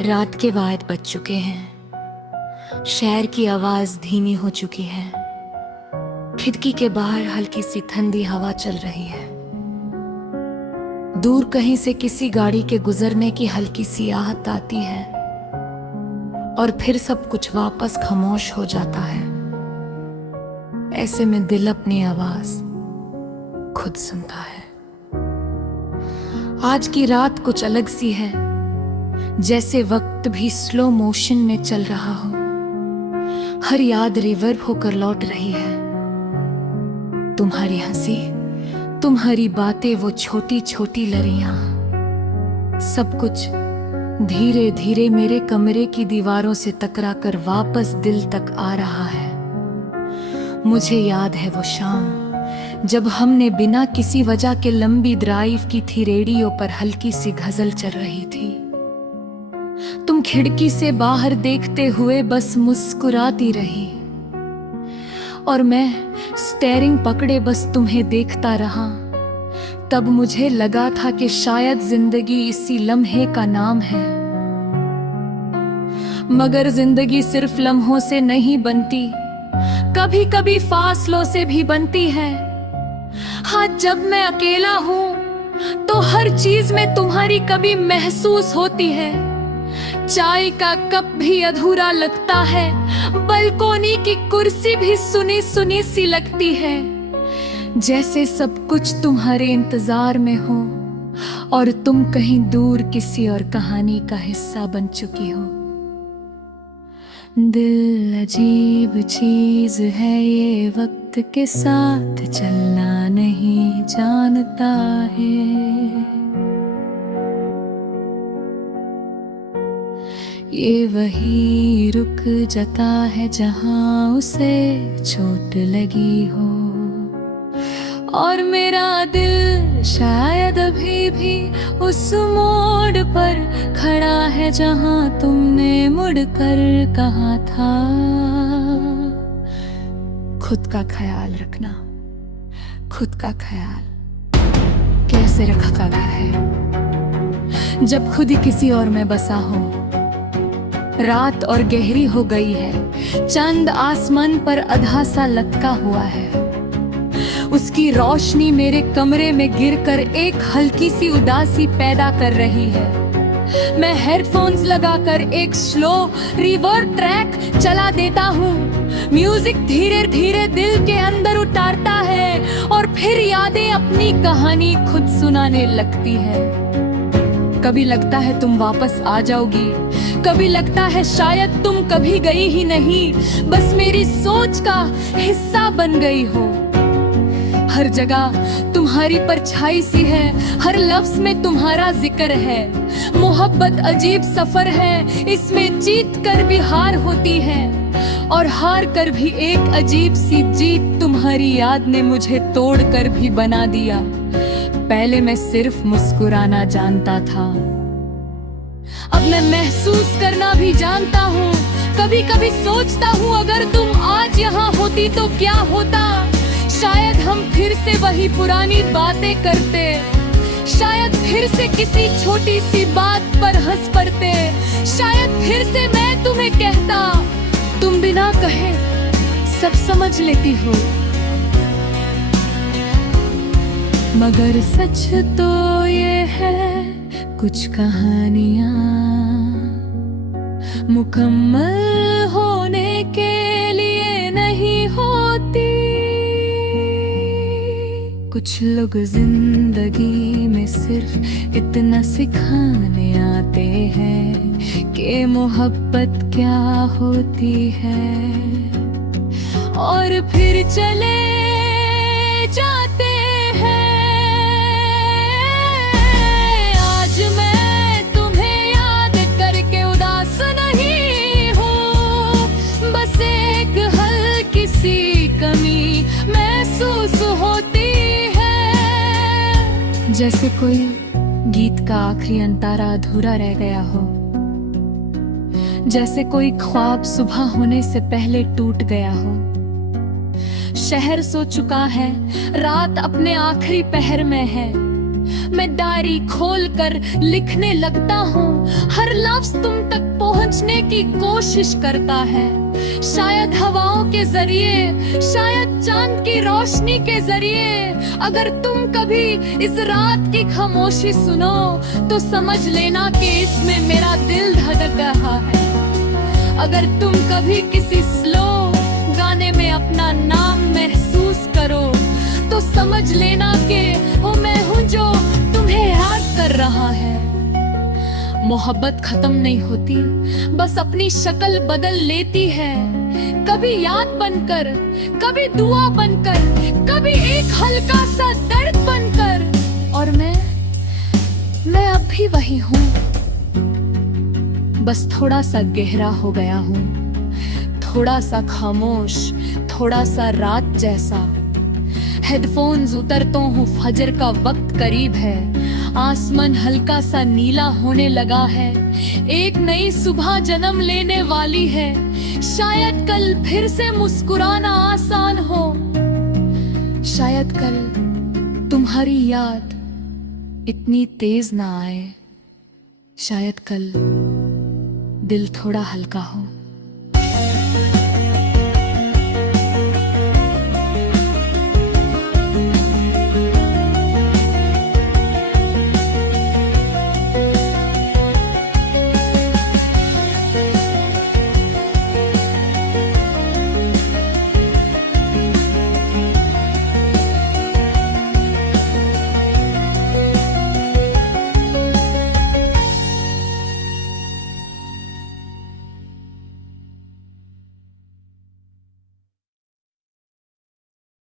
रात के बाद बज चुके हैं, शहर की आवाज धीमी हो चुकी है। खिड़की के बाहर हल्की सी ठंडी हवा चल रही है। दूर कहीं से किसी गाड़ी के गुजरने की हल्की सी आहट आती है और फिर सब कुछ वापस खामोश हो जाता है। ऐसे में दिल अपनी आवाज खुद सुनता है। आज की रात कुछ अलग सी है, जैसे वक्त भी स्लो मोशन में चल रहा हो। हर याद रिवर्ब होकर लौट रही है। तुम्हारी हंसी, तुम्हारी बातें, वो छोटी छोटी लड़ियां, सब कुछ धीरे धीरे मेरे कमरे की दीवारों से टकरा कर वापस दिल तक आ रहा है। मुझे याद है वो शाम जब हमने बिना किसी वजह के लंबी ड्राइव की थी। रेडियो पर हल्की सी गजल चल रही थी। तुम खिड़की से बाहर देखते हुए बस मुस्कुराती रही और मैं स्टेयरिंग पकड़े बस तुम्हें देखता रहा। तब मुझे लगा था कि शायद जिंदगी इसी लम्हे का नाम है। मगर जिंदगी सिर्फ लम्हों से नहीं बनती, कभी कभी फासलों से भी बनती है। हाँ, जब मैं अकेला हूं तो हर चीज में तुम्हारी कभी महसूस होती है। चाय का कप भी अधूरा लगता है, बालकोनी की कुर्सी भी सुनी सुनी सी लगती है। जैसे सब कुछ तुम्हारे इंतजार में हो और तुम कहीं दूर किसी और कहानी का हिस्सा बन चुकी हो। दिल अजीब चीज है, ये वक्त के साथ चलना नहीं जानता है। ये वही रुक जाता है जहां उसे चोट लगी हो। और मेरा दिल शायद अभी भी उस मोड़ पर खड़ा है जहां तुमने मुड़कर कहा था। खुद का ख्याल रखना, खुद का ख्याल कैसे रखा गया है जब खुद ही किसी और में बसा हो। रात और गहरी हो गई है, चंद आसमान पर आधा सा लटका हुआ है। उसकी रोशनी मेरे कमरे में गिरकर एक हल्की सी उदासी पैदा कर रही है। मैं हेडफोन्स लगाकर एक स्लो रिवर्ब ट्रैक चला देता हूँ। म्यूजिक धीरे धीरे दिल के अंदर उतारता है और फिर यादें अपनी कहानी खुद सुनाने लगती है। कभी लगता है तुम वापस आ जाओगी, कभी लगता है शायद तुम कभी गई ही नहीं, बस मेरी सोच का हिस्सा बन गई हो। हर जगह तुम्हारी परछाई सी है, हर लफ्ज में तुम्हारा जिक्र है। मोहब्बत अजीब सफर है, इसमें जीत कर भी हार होती है और हार कर भी एक अजीब सी जीत। तुम्हारी याद ने मुझे तोड़ कर भी बना दिया। पहले मैं सिर्फ मुस्कुराना जानता था, अब मैं महसूस करना भी जानता हूँ। कभी कभी सोचता हूँ अगर तुम आज यहाँ होती तो क्या होता। शायद हम फिर से वही पुरानी बातें करते, शायद फिर से किसी छोटी सी बात पर हंस पड़ते। शायद फिर से मैं तुम्हें कहता, तुम बिना कहे सब समझ लेती हो। मगर सच तो ये है, कुछ कहानियां मुकम्मल होने के लिए नहीं होती। कुछ लोग जिंदगी में सिर्फ इतना सिखाने आते हैं कि मोहब्बत क्या होती है और फिर चले जाते हैं। आज मैं तुम्हें याद करके उदास नहीं हूँ, बस एक हल्की सी कमी महसूस होती। जैसे कोई गीत का आखिरी अंतारा अधूरा रह गया हो, जैसे कोई ख्वाब सुबह होने से पहले टूट गया हो। शहर सो चुका है, रात अपने आखिरी पहर में है, मैं डायरी खोल कर लिखने लगता हूँ। हर लफ्ज तुम तक पहुँचने की कोशिश करता है, शायद हवाओं के जरिए, शायद चांद की रोशनी के जरिए। अगर तुम कभी इस रात की खामोशी सुनो तो समझ लेना कि इसमें मेरा दिल धड़क रहा है। अगर तुम कभी किसी स्लो गाने में अपना नाम महसूस करो तो समझ लेना कि वो मैं हूँ जो तुम्हें याद कर रहा है। मोहब्बत खत्म नहीं होती, बस अपनी शक्ल बदल लेती है। कभी याद बनकर, कभी दुआ बनकर, कभी एक हल्का सा दर्द बनकर। और मैं अब भी वही हूँ, बस थोड़ा सा गहरा हो गया हूँ, थोड़ा सा खामोश, थोड़ा सा रात जैसा। हेडफोन्स उतरता हूँ, फजर का वक्त करीब है, आसमान हल्का सा नीला होने लगा है। एक नई सुबह जन्म लेने वाली है, शायद कल फिर से मुस्कुराना आसान हो। शायद कल तुम्हारी याद इतनी तेज ना आए, शायद कल दिल थोड़ा हल्का हो।